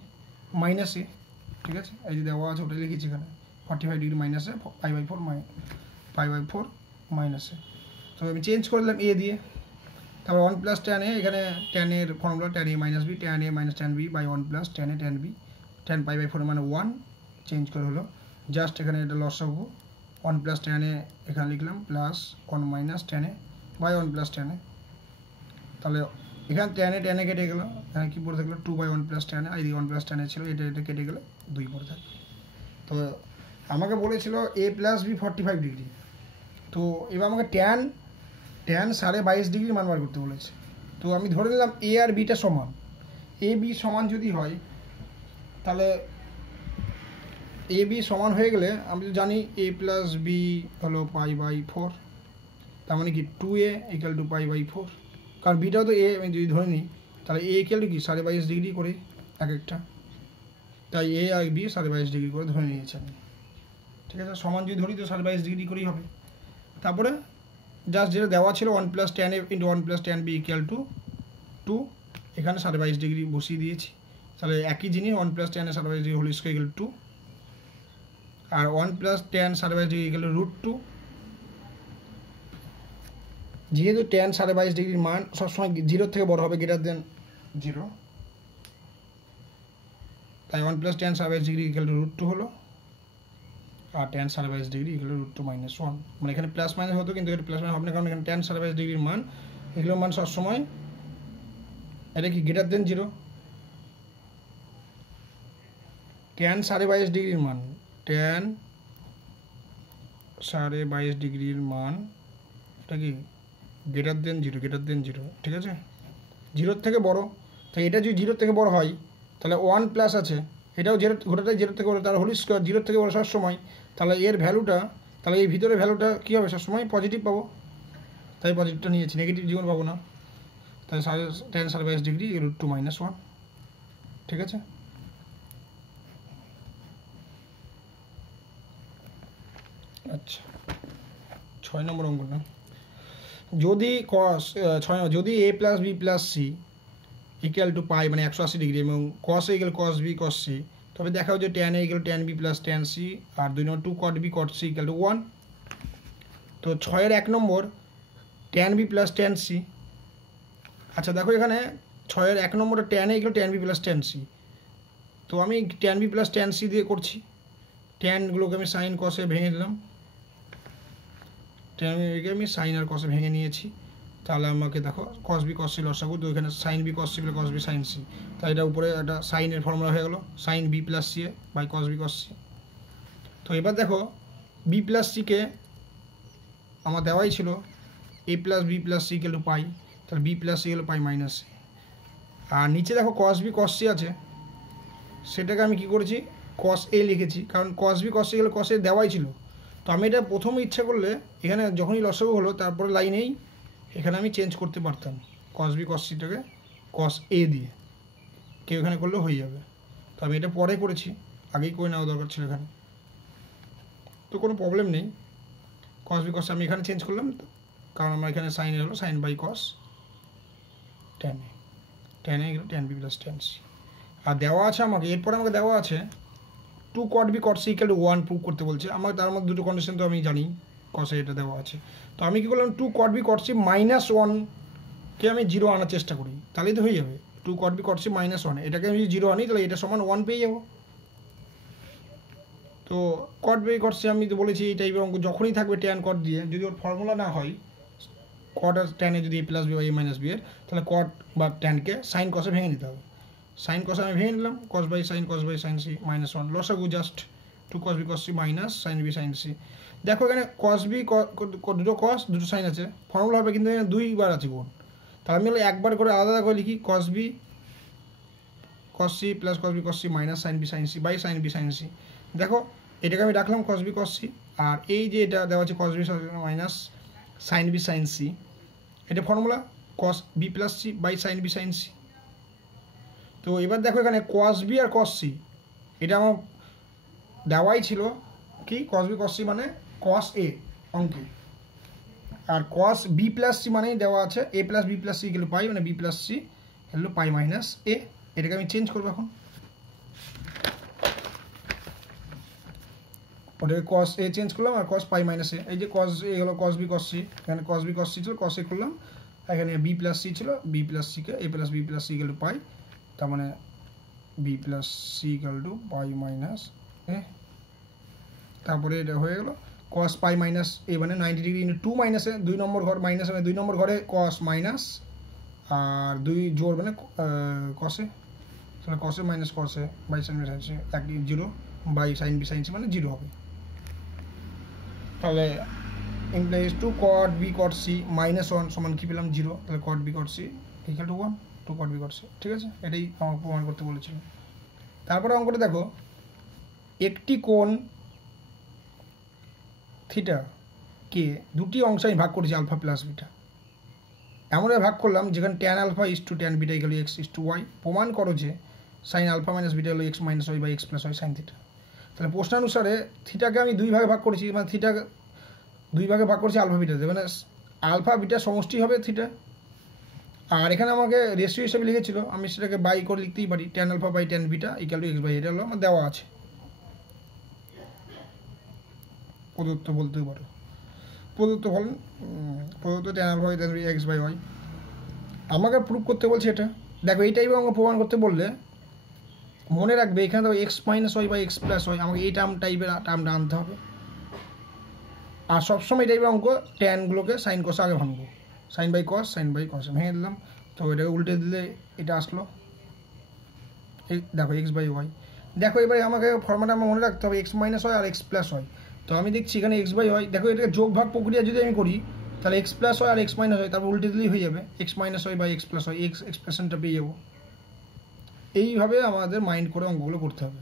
মাইনাস এ, ঠিক আছে, এই যে দেওয়া আছে ওটা লিখেছি এখানে 45 ডিগ্রি মাইনাস এ π/4 মাইনাস এ। তো আমি চেঞ্জ করলাম এ দিয়ে, তারপর 1 প্লাস ট্যান এ, এখানে ট্যান এর formula tan A minus B, tan A minus tan B by 1 plus tan A tan B, tan π/4 মানে 1, চেঞ্জ করে হলো জাস্ট এখানে এটা লসাগু 1 প্লাস ট্যান এ এখানে লিখলাম plus 1 minus tan a by 1 plus tan a. তাহলে এখানে ট্যান এ কেটে গেল, এখানে কী পড়ে থাকলো 2/1 প্লাস ট্যান এ, এই 1 প্লাস ট্যান এ ছিল, এটা কেটে গেলে 2 পড়ে থাকবে। তো আমাকে বলেছিল এ প্লাস বি 45 ডিগ্রি, তো এবার আমাকে ট্যান 22.5 ডিগ্রি মান বার করতে বলেছে। তো আমি ধরে নিলাম এ আর বিটা সমান, এ বি সমান যদি হয় তাহলে এ বি সমান হয়ে গেলে আমি তো জানি এ প্লাস বি হলো π/4, তার মানে কি 2a ইকুয়াল টু π/4, কারণ বিটাও তো এ আমি যদি ধরে নিই তাহলে এ ইকুয়াল টু কি 22.5 ডিগ্রি করে এক একটা, তাই এ আর বি 22.5 ডিগ্রি করে ধরে নিয়েছি আমি, ঠিক আছে, সমান যদি ধরি তো 22.5 ডিগ্রি করেই হবে। তারপরে জাস্ট যেটা দেওয়া ছিল 1 plus tan a into 1 plus tan B equal to 2, এখানে 22.5 ডিগ্রি বসিয়ে দিয়েছি, তাহলে একই জিনিস 1 plus tan a 22 degree whole square equal to 2, আর 1 plus tan 22 degree equal to √2। যেহেতু ট্যান 22.5 ডিগ্রির মান সবসময় 0 থেকে বড় হবে, গ্রেটার দেন 0, তাই 1 plus tan 22 degree equal to √2 হলো, আর ট্যান 22.5 ডিগ্রি ইকুয়াল টু √2 - 1, মানে এখানে প্লাস মাইনাস হতো কিন্তু এটা প্লাস মাইনাস হবে না, কারণ এখানে ট্যান 22.5 ডিগ্রির মান, এগুলোর মান সবসময় এটা কি গ্রেটার দেন 0, ট্যান 22.5 ডিগ্রির মান, ট্যান 22.5 ডিগ্রির মান এটা কি গ্রেটার দেন 0, ঠিক আছে, 0 থেকে বড়। তো এটা যদি 0 থেকে বড় হয় তাহলে 1 প্লাস আছে, এটাও গোটাটাই 0 থেকে বড়, তার হোল স্কয়ার 0 থেকে বড় সবসময়, তাহলে এর ভ্যালুটা, তাহলে এই ভিতরে ভ্যালুটা কী হবে সবসময় পজিটিভ পাবো, তাই পজিটিভটা নিয়েছি, নেগেটিভ জীবন পাবো না, তাই ট্যান 22.5 ডিগ্রি √2 - 1, ঠিক আছে। আচ্ছা 6 নম্বর অঙ্কটা, যদি যদি A plus B plus C equal to pi মানে 180 ডিগ্রি এবং cos A equal cos B cos C, তবে দেখাও যে tan A equal tan B plus tan C, আর 2 নম্বর 2 cot B cot C equal to 1। তো 6-এর 1 নম্বর tan B plus tan C. আচ্ছা দেখো এখানে 6-এর 1 নম্বরে tan A equal tan B plus tan C, তো আমি tan B plus tan c দিয়ে করছি, ট্যানগুলোকে আমি সাইন কসে ভেঙে দিলাম, ট্যানকে আমি সাইন আর কসে ভেঙে নিয়েছি, তাহলে আমাকে দেখো কস বি কস সি লসাগু, তো এখানে sine B cos C plus cos B sine C, তাই এটা উপরে একটা সাইনের ফর্মুলা হয়ে গেলো sine B plus C A by cos B cos C. তো এবার দেখো বি প্লাস সিকে আমার দেওয়াই ছিল A plus B plus C equal to pi, তাহলে বি প্লাস সি হলো পাই মাইনাস সি, আর নিচে দেখো কস বি কস সি আছে, সেটাকে আমি কী করেছি কস এ লিখেছি, কারণ কস বি কস সি গেলে কস এ দেওয়াই ছিল। তো আমি এটা প্রথমে ইচ্ছা করলে এখানে যখনই লসাগু হলো তারপরে লাইনেই এখানে আমি চেঞ্জ করতে পারতাম কস বি কস সিটাকে কস এ দিয়ে, কেউ এখানে করলেও হয়ে যাবে। তো আমি এটা পরে করেছি, আগেই করে নেওয়া দরকার ছিল এখানে, তো কোনো প্রবলেম নেই। কস বি কস আমি এখানে চেঞ্জ করলাম, কারণ আমার এখানে সাইন হলো sine by cos tan A, tan A tan B plus tan C. আর দেওয়া আছে আমাকে, এরপরে আমাকে দেওয়া আছে 2 cot B cot C equal to 1 prove করতে বলছে আমাকে, তার মধ্যে দুটো কন্ডিশন তো আমি জানি, কসে এটা দেওয়া আছে। তো আমি কী করলাম 2 কট বি কট সি -1কে আমি 0 আনার চেষ্টা করি, তাহলেই তো হয়ে যাবে 2 কট বি কট সি -1, এটাকে আমি যদি 0 আনি তাহলে এটা সমান 1 পেয়ে যাবো। তো কট বি কট সি আমি তো বলেছি এই টাইপের অঙ্ক যখনই থাকবে ট্যান কট দিয়ে, যদি ওর ফর্মুলা না হয় কট আর ট্যানে যদি এ প্লাস বি বা এ মাইনাস বি এর, তাহলে কট বা ট্যানকে সাইন কসে ভেঙে নিতে হবে, সাইন কসে আমি ভেঙে নিলাম কস বাই সাইন সি -1 লসাগু just 2 cos B cos c minus sine B sine c. দেখো এখানে কস বি দুটো কস দুটো সাইন আছে, ফর্মুলা হবে কিন্তু এখানে 2 বার আছে গুণ, তাহলে আমি একবার করে আলাদা করে লিখি cos b cos c plus cos b cos c minus sin b sin c by sin b sin c। দেখো এটাকে আমি রাখলাম cos b cos c, আর এই যে এটা দেওয়া আছে cos b minus sin b sin c, এটা formula cos b plus c by sin b sin c। তো এবার দেখো এখানে cos b আর cos c এটা আমার দেওয়াই ছিল কি, cos b cos c মানে cos a অঙ্কে, আর cos b প্লাস c মানেই দেওয়া আছে a plus b plus c গেলে পাই, মানে b প্লাস c হলো পাই মাইনাস a। এটাকে আমি চেঞ্জ করবো এখন, ওটাকে cos a চেঞ্জ করলাম আর cos পাই মাইনাস a। এই যে cos a হলো cos b cos c, এখানে cos b cos c ছিল cos a করলাম, এখানে b প্লাস c ছিল b plus c K a plus b plus c গেলে পাই, তার মানে b plus c equal to pi minus a। তারপরে এটা হয়ে গেল cos পাই মাইনাস a মানে 90 ডিগ্রি ইন্টু 2 মাইনাসে 2 নম্বর ঘর মাইনাস, মানে 2 নম্বর ঘরে cos মাইনাস আর 2 জোর মানে cos a, তাহলে cos a minus cos a by sin b sin c একই 0 by sin b sin c মানে 0 হবে। তাহলে implies to cot b cot c minus 1 সমান কি পেলাম 0, তাহলে cot b cot c equal to 1 two cot b cot c। ঠিক আছে, এটাই আমার প্রমাণ করতে বলেছিল। তারপরে অঙ্কটা দেখো, একটি কোণ থিটা কে দুটি অংশ আমি ভাগ করেছি আলফা প্লাস বিটা, এমনভাবে ভাগ করলাম যেখানে tan alpha is to tan beta equal x is to y. প্রমাণ করো যে সাইন আলফা মাইনাস বিটা হলো x minus Y by x plus Y sine theta. তাহলে প্রশ্নানুসারে থিটাকে আমি দুই ভাগে ভাগ করেছি, মানে থিটা দুই ভাগে ভাগ করেছি আলফা বিটাতে, মানে আলফা বিটা সমষ্টি হবে থিটা। আর এখানে আমাকে রেশিও হিসেবে লিখেছিল, আমি সেটাকে বাই করে লিখতেই পারি, tan alpha by tan beta equal to x by, এটা হলো আমার দেওয়া আছে, প্রদত্ত বলতেও পারো, প্রদত্ত বলেন প্রদত্ত tan alpha by tan beta x by y. আমাকে প্রুভ করতে বলছে এটা। দেখো এই টাইপের আমাকে প্রমাণ করতে বললে মনে রাখবে এখানে দেখো x minus Y by x plus y, আমাকে এই টাইপের টার্মটা আনতে হবে। আর সবসময় এই টাইপের অঙ্ক ট্যানগুলোকে সাইন কষে আগে ভাঙবো, সাইন বাই কস ভেঙে দিলাম, তো এটাকে উল্টে দিলে এটা আসলো, এই দেখো এক্স বাই ওয়াই। দেখো এবারে আমাকে ফর্মাটা আমার মনে রাখতে হবে এক্স মাইনাস ওয়াই আর এক্স প্লাস ওয়াই। তো আমি দেখছি এখানে এক্স বাই ওয়াই, দেখো এটাকে যোগ ভাগ প্রক্রিয়া যদি আমি করি তাহলে এক্স প্লাস ওয়াই আর এক্স মাইনাস ওয়াই, তারপর উল্টে দিলেই হয়ে যাবে X minus Y by x plus Y, X এক্সপ্রেশনটা পেয়ে যাবো। এইভাবে আমাদের মাইন্ড করে অঙ্কগুলো করতে হবে।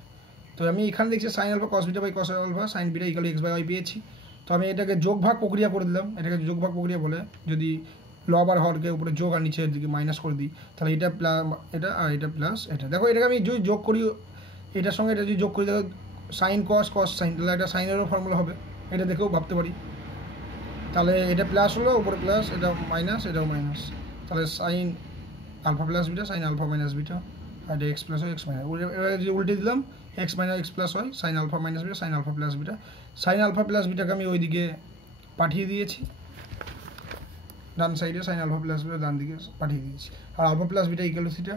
তো আমি এখানে দেখছি sine alpha cos beta by cos alpha sine beta equal x by y পেয়েছি। তো আমি এটাকে যোগ ভাগ প্রক্রিয়া করে দিলাম, এটাকে যোগ ভাগ প্রক্রিয়া বলে, যদি লব আর হরকে উপরে যোগ আর নিচের দিকে মাইনাস করে দিই তাহলে এটা প্লাস এটা আর এটা প্লাস এটা। দেখো এটাকে আমি যদি যোগ করি এটার সঙ্গে এটা যদি যোগ করি, দেখো সাইন কস কস সাইন, তাহলে এটা সাইনেরও ফর্মুলা হবে, এটা দেখেও ভাবতে পারি। তাহলে এটা প্লাস হলো উপরে প্লাস, এটা মাইনাস এটাও মাইনাস, তাহলে sine alpha plus beta sine alpha minus beta, আর এটা X plus Y X minus, এবারে যদি উল্টে দিলাম X minus X plus Y sine alpha minus beta sine alpha plus beta. Sine alpha plus বিটাকে আমি ওইদিকে পাঠিয়ে দিয়েছি, ডান সাইডে সাইন আলফা প্লাস বিটা ডান দিকে পাঠিয়ে দিয়েছি, আর alpha plus beta equal to theta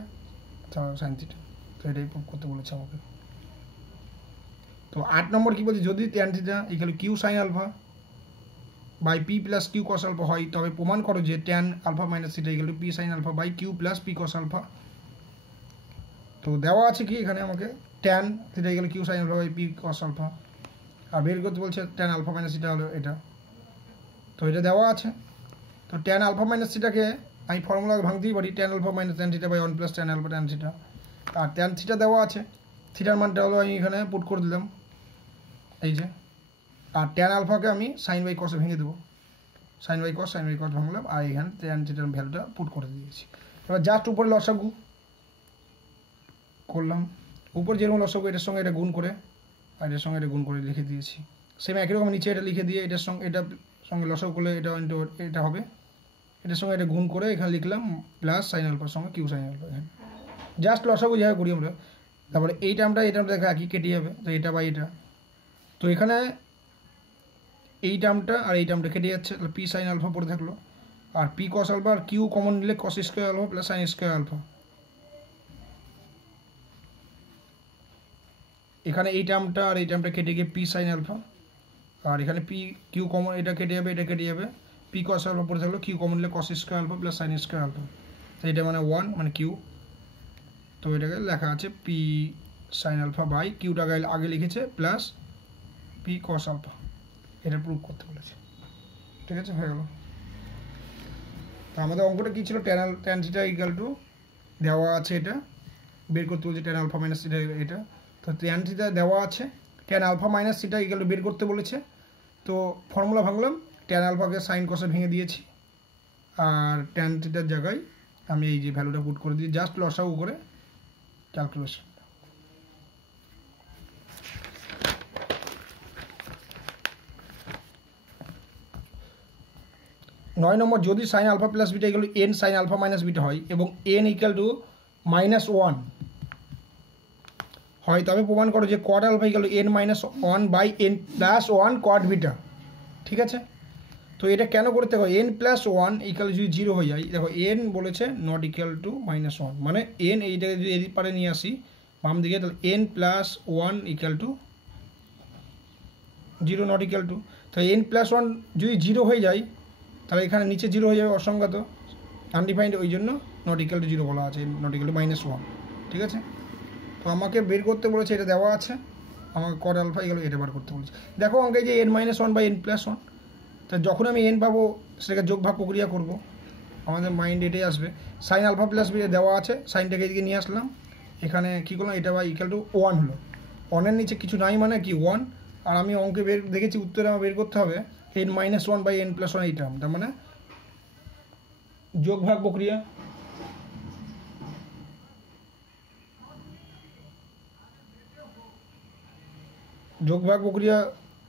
sine theta. তো এটাই প্রুভ করতে বলেছে আমাকে। তো 8 নম্বর কী বলছে, যদি tan theta equal Q sine alpha by P plus Q cos alpha হয় তবে প্রমাণ করো যে tan alpha minus theta equal to P sine alpha by Q plus P cos alpha. তো দেওয়া আছে কি এখানে আমাকে tan theta equal Q sine alpha by P cos alpha, আর বের করতে বলছে ট্যান আলফা মাইনাস থিটা হলো এটা। তো এটা দেওয়া আছে, তো ট্যান আলফা মাইনাস থিটাকে আমি ফর্মুলা ভাঙতেই পারি, tan alpha minus tan theta by 1 plus tan alpha tan theta. আর ট্যান থিটা দেওয়া আছে, থিটার মানটা হলো আমি এখানে পুট করে দিলাম এই যে, আর ট্যান আলফাকে আমি সাইন বাই কসে ভেঙে দেবো, সাইন বাই কস ভাঙলাম, আর এখানে ট্যান থিটার ভ্যালুটা পুট করে দিয়েছি। এবার জাস্ট উপরে লসাগু করলাম, উপর যেরকম লসাগু এটার সঙ্গে এটা গুণ করে আর এটার সঙ্গে এটা গুণ করে লিখে দিয়েছি। সেম একই রকম নিচে এটা লিখে দিয়ে এটার সঙ্গে লসাগু করলে এটা এটা হবে, এটার সঙ্গে এটা গুণ করে এখানে লিখলাম প্লাস সাইন আলফার সঙ্গে কিউ সাইন আলফা, এখানে জাস্ট লসাগু যেভাবে করি আমরা। তারপরে এই টার্মটা দেখা একই কেটে যাবে, তো এটা বা এটা, তো এখানে এই টার্মটা আর এই টার্মটা কেটে যাচ্ছে, তাহলে পি সাইন আলফা পড়ে থাকলো, আর পি কস আলফা আর কিউ কমন নিলে cos square alpha plus sine square alpha. এখানে এই টার্মটা আর এই টার্মটা কেটে গিয়ে পি সাইন আলফা, আর এখানে পি কিউ কমন এটা কেটে যাবে এটা কেটে যাবে, পি কস আলফা পড়ে থাকলো, কিউ কমন নিলে cos square alpha plus sine square alpha, তো এটা মানে 1 মানে কিউ। তো এটাকে লেখা আছে পি সাইন আলফা বাই কিউটাকে আগে লিখেছে প্লাস পি কস আলফা, এটা প্রুভ করতে বলেছে। ঠিক আছে, হয়ে গেল। তো আমাদের অঙ্কটা কী ছিল, ট্যান থিটা ইকুয়াল টু দেওয়া আছে, এটা বের করতে বলছে ট্যান আলফা মাইনাস থিটা, এটা তো ট্যান থিটা দেওয়া আছে, tan alpha minus theta equal to বের করতে বলেছে। তো ফর্মুলা ভাঙলাম, ট্যান আলফাকে সাইন কসে ভেঙে দিয়েছি, আর ট্যান থিটার জায়গায় আমি এই যে ভ্যালুটা পুট করে দিই, জাস্ট লসাগু করে ক্যালকুলেশন। নয় নম্বর, যদি sine alpha plus beta equal to n sine alpha minus beta হয় এবং এন ইকুয়াল টু -1 হয়, তবে প্রমাণ করো যে cot alpha equal to n -1 by n plus 1 cot beta. ঠিক আছে, তো এটা কেন করতে হবে, এন প্লাস 1 ইকুয়াল যদি 0 হয়ে যায়, দেখো এন বলেছে নট ইকুয়াল টু -1, মানে এন এইটাকে যদি এদিক পারে নিয়ে আসি বাম দিকে, তাহলে N plus 1 equal to 0 not equal to, তো এন প্লাস 1 যদি 0 হয়ে যায় তাহলে এখানে নিচে 0 হয়ে যাবে, অসংজ্ঞাত আনডিফাইন্ড, ওই জন্য নট ইকুয়াল টু 0 বলা আছে, নট ইকুয়াল টু -1। ঠিক আছে, তো আমাকে বের করতে বলেছে, এটা দেওয়া আছে, আমাকে কট আলফা ইকুয়াল এটা বার করতে বলেছে। দেখো অঙ্কে যে n -1 বাই n প্লাস 1, তা যখন আমি n পাবো সেটাকে যোগ ভাগ প্রক্রিয়া করব, আমাদের মাইন্ড এটাই আসবে। সাইন আলফা প্লাস বিটা দেওয়া আছে, সাইনটাকে এদিকে নিয়ে আসলাম, এখানে কী করলাম, এটা বাই ইকুয়াল টু 1 হলো, 1-এর নিচে কিছু নাই মানে কি 1, আর আমি অঙ্কে দেখেছি উত্তরে আমার বের করতে হবে n -1 বাই n প্লাস 1 এই টার্ম, তার মানে যোগ ভাগ প্রক্রিয়া। যোগ ভাগ প্রক্রিয়া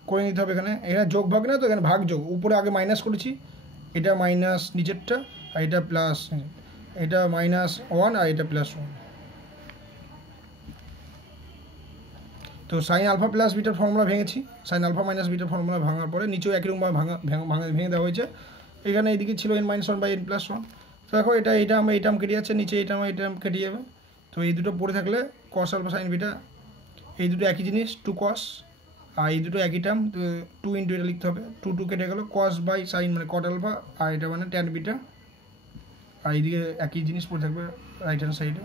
করে নিতে হবে, এখানে যোগ ভাগ না, তো এখানে ভাগ যোগ, উপরে আগে মাইনাস করেছি, এটা মাইনাস নিচেরটা, আর এটা প্লাস, এটা -1 আর এটা +1। তো সাইন আলফা প্লাস বিটার ফর্মুলা ভেঙেছি, সাইন আলফা মাইনাস বিটার ফর্মুলা ভাঙার পরে নিচেও একই রকমভাবে ভেঙে দেওয়া হয়েছে। এখানে এইদিকে ছিল n -1 বাই n প্লাস 1, তো দেখো এটা আমার এই টার্ম কেটে যাচ্ছে, নিচে এই টার্ম কেটে যাবে, তো এই দুটো পড়ে থাকলে কস আলফা সাইন বিটা, এই দুটো একই জিনিস 2 কস, আর এই দুটো একই টার্ম, তো 2 ইন্টু এটা লিখতে হবে, 2 কেটে গেল, কস বাই সাইন মানে কট আলফা, আর এটা মানে ট্যান বিটা, আর এইদিকে একই জিনিস পড়ে থাকবে রাইট হ্যান্ড সাইডে,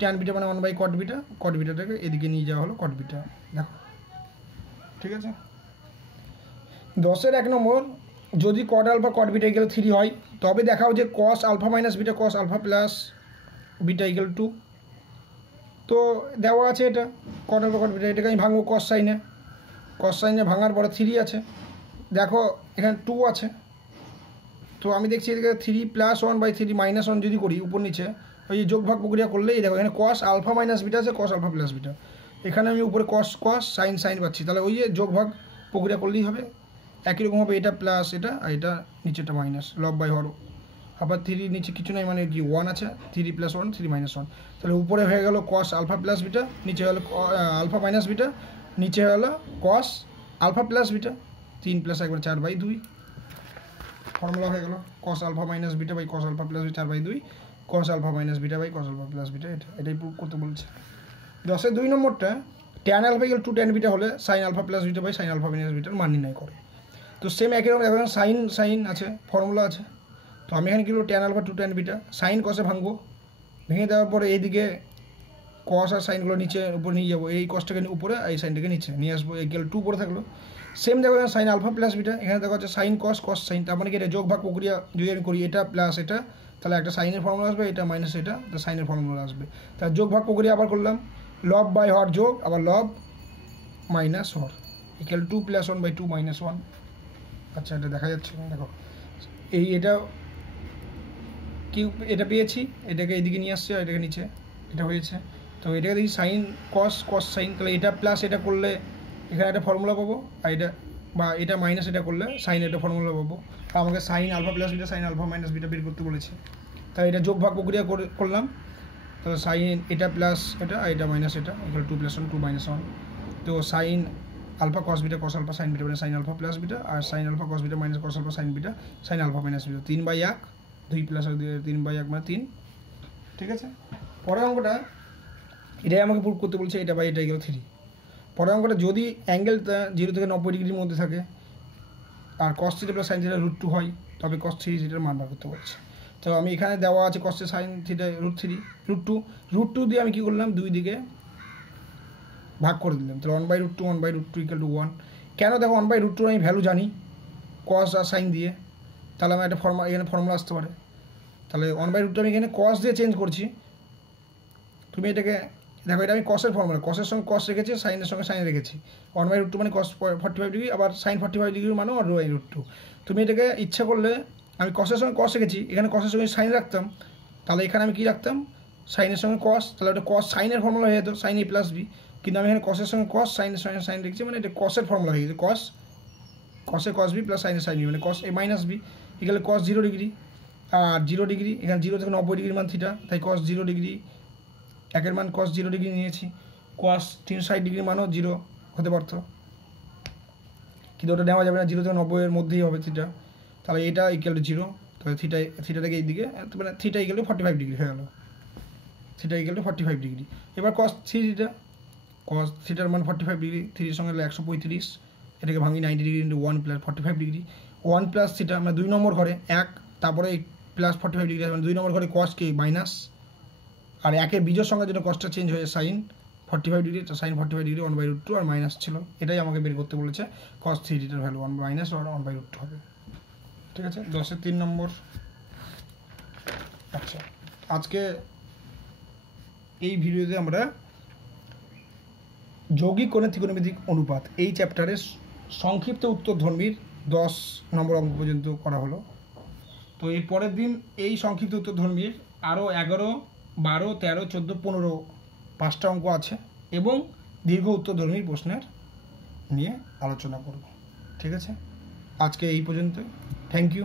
ট্যান বিটা মানে 1 বাই কট বিটা, কট বিটাটাকে এদিকে নিয়ে যাওয়া হলো কট বিটা। দেখো ঠিক আছে। 10-এর 1 নম্বর, যদি cot alpha cot beta equal 3 হয়, তবে দেখাও যে cos alpha minus beta cos alpha plus beta equal 2। তো দেওয়া আছে এটা কট আলফা কট বিটা, এটাকে আমি ভাঙবো কস সাইনে ভাঙার পরে 3 আছে, দেখো এখানে 2 আছে, তো আমি দেখছি এদিকে 3 + 1 বাই 3 -1 যদি করি উপর নিচে, ওই যোগ ভাগ প্রক্রিয়া করলেই দেখো এখানে কস আলফা মাইনাস বিটা আছে, কস আলফা প্লাস বিটা, এখানে আমি উপরে কস সাইন পাচ্ছি, তাহলে ওই যে যোগ ভাগ প্রক্রিয়া করলেই হবে, একই রকম হবে, এটা প্লাস এটা, আর এটা নিচেটা মাইনাস, লব বাই হর, আবার 3 নিচে কিছু নাই মানে কি 1 আছে, 3 + 1 3 -1, তাহলে উপরে হয়ে গেল কস আলফা প্লাস বিটা, নিচে হলো আলফা মাইনাস বিটা, নিচে হলো cos alpha plus beta, 3 + 1 4/2, formula হয়ে গেল cos alpha minus beta by cos alpha plus beta 4/2, cos alpha minus beta by cos alpha plus beta, এটাই প্রুভ করতে বলছে। 10-এর 2 নম্বরটা, tan alpha equal to tan beta হলে sine alpha plus beta by sine alpha minus বিটার মান নির্ণয় করে। তো সেম একই রকম এখন সাইন আছে, ফর্মুলা আছে, তো আমি এখানে কী করবো, tan alpha to tan beta, sine কসে ভাঙবো, ভেঙে দেওয়ার পরে এইদিকে কস আর সাইনগুলো নিচে উপরে নিয়ে যাবো, এই কসটাকে উপরে এই সাইনটাকে নিচে নিয়ে আসবো, ইকুয়াল 2 পরে থাকলো। সেম দেখো সাইন আলফা প্লাস বিটা, এখানে দেখো হচ্ছে সাইন কস সাইন, তার মানে কি এটা যোগ ভাগ প্রক্রিয়া যদি আমি করি, এটা প্লাস এটা, তাহলে একটা সাইনের ফর্মুলা আসবে, এটা মাইনাস এটা, তো সাইনের ফর্মুলা আসবে, তাহলে যোগ ভাগ প্রক্রিয়া আবার করলাম, লব বাই হর যোগ, আবার লব মাইনাস হর ইকুয়াল 2 + 1 বাই 2 -1। আচ্ছা এটা দেখা যাচ্ছে না, দেখো এটা কি, এটা পেয়েছি, এটাকে এইদিকে নিয়ে আসছে, আর এটাকে নিচে, এটা হয়েছে, তো এটাকে দেখি সাইন কস সাইন, তাহলে এটা প্লাস এটা করলে এখানে একটা ফর্মুলা পাবো, আর এটা বা এটা মাইনাস এটা করলে সাইন একটা ফর্মুলা পাবো, তো আমাকে sine alpha plus beta sine alpha minus beta বের করতে বলেছে, তাই এটা যোগ ভাগ প্রক্রিয়া করলাম, তো সাইন এটা প্লাস এটা, আর এটা মাইনাস এটা, ইকুয়াল 2 + 1 2 -1, তো sine alpha cos beta cos alpha sine beta মানে সাইন আলফা প্লাস বিটা, আর sine alpha cos beta minus cos alpha sine beta sine alpha minus beta, 3/1 2 + 3/1 মানে 3। ঠিক আছে, পরের অঙ্কটা এটাই আমাকে প্রুভ করতে বলছে, এটা বাই এটা ইকুয়াল 3। পরের অঙ্কটা, যদি অ্যাঙ্গেলটা 0 থেকে 90 ডিগ্রির মধ্যে থাকে আর cos θ + sin θ √2 হয়, তবে cos 3θ মান বার করতে বলছে। তো আমি এখানে দেওয়া আছে cos sin θ √2 দিয়ে আমি কী করলাম, দুই দিকে ভাগ করে দিলাম, তাহলে 1/√2 = 1। কেন দেখো 1/√2 আমি ভ্যালু জানি cos আর সাইন দিয়ে, তাহলে আমার একটা এখানে ফর্মুলা আসতে পারে, তাহলে 1/√টা আমি এখানে কস দিয়ে চেঞ্জ করছি। তুমি এটাকে দেখো, এটা আমি কসের ফর্মুলা, কসের সঙ্গে কস রেখেছি, সাইনের সঙ্গে সাইন রেখেছি। 1/√2 মানে cos 45 ডিগ্রি, আবার সাইন 45 ডিগ্রির মানেও √2। তুমি এটাকে ইচ্ছা করলে, আমি কসের সঙ্গে কস রেখেছি, এখানে কসের সঙ্গে সাইন রাখতাম, তাহলে এখানে আমি কী রাখতাম, সাইনের সঙ্গে কস, তাহলে ওটা কস সাইনের ফর্মুলা হয়ে যেত, সাইন a + b। কিন্তু আমি এখানে কসের সঙ্গে কস, সাইনের সঙ্গে সাইন রেখেছি, মানে এটা কসের ফর্মুলা হয়ে গেছে, কসে cos b + সাইনের সাইন b, মানে cos a - b এখানে cos 0 ডিগ্রি। আর 0 ডিগ্রি, এখানে 0 থেকে 90 ডিগ্রির মান থিটা, তাই cos 0 ডিগ্রি, একের মান cos 0 ডিগ্রি নিয়েছি। cos 360 ডিগ্রির মানও 0 হতে পারতো, কিন্তু ওটা নেওয়া যাবে না, 0 থেকে 90 এর মধ্যেই হবে থিটা, তাহলে এটা = 0। তাহলে থিটাটাকে এই দিকে, মানে থিটা = 45 ডিগ্রি হয়ে গেল, থিটা = 45 ডিগ্রি। এবার cos থিটা, cos থিটার মান 45 ডিগ্রি, 3 সঙ্গে 135, এটাকে ভাঙি 90 ডিগ্রি × 1 + 45 ডিগ্রি, 1 + থিটা মানে 2 নম্বর ঘরে 1, তারপরে + 45 ডিগ্রি, মানে 2 নম্বর ঘরে cos কে মাইনাস, আর একের বিজোর সঙ্গে যেটা কসটা চেঞ্জ হয়ে সাইন 45 ডিগ্রি, সাইন 45 ডিগ্রি 1/√2 আর মাইনাস ছিল, এটাই আমাকে বের করতে বলেছে। cos থিটার ভ্যালু 1 - আর 1/√2 হবে। ঠিক আছে, 10-এর 3 নম্বর। আচ্ছা, আজকে এই ভিডিওতে আমরা যৌগিক কোণের ত্রিকোণমিতিক অনুপাত এই চ্যাপ্টারের সংক্ষিপ্ত উত্তরধর্মীর 10 নম্বর অঙ্ক পর্যন্ত করা হলো। তো এর পরের দিন এই সংক্ষিপ্ত উত্তরধর্মীর আরও 11, 12, 13, 14, 15 5টা অঙ্ক আছে, এবং দীর্ঘ উত্তরধর্মীর প্রশ্নের নিয়ে আলোচনা করব। ঠিক আছে, আজকে এই পর্যন্ত। Thank you.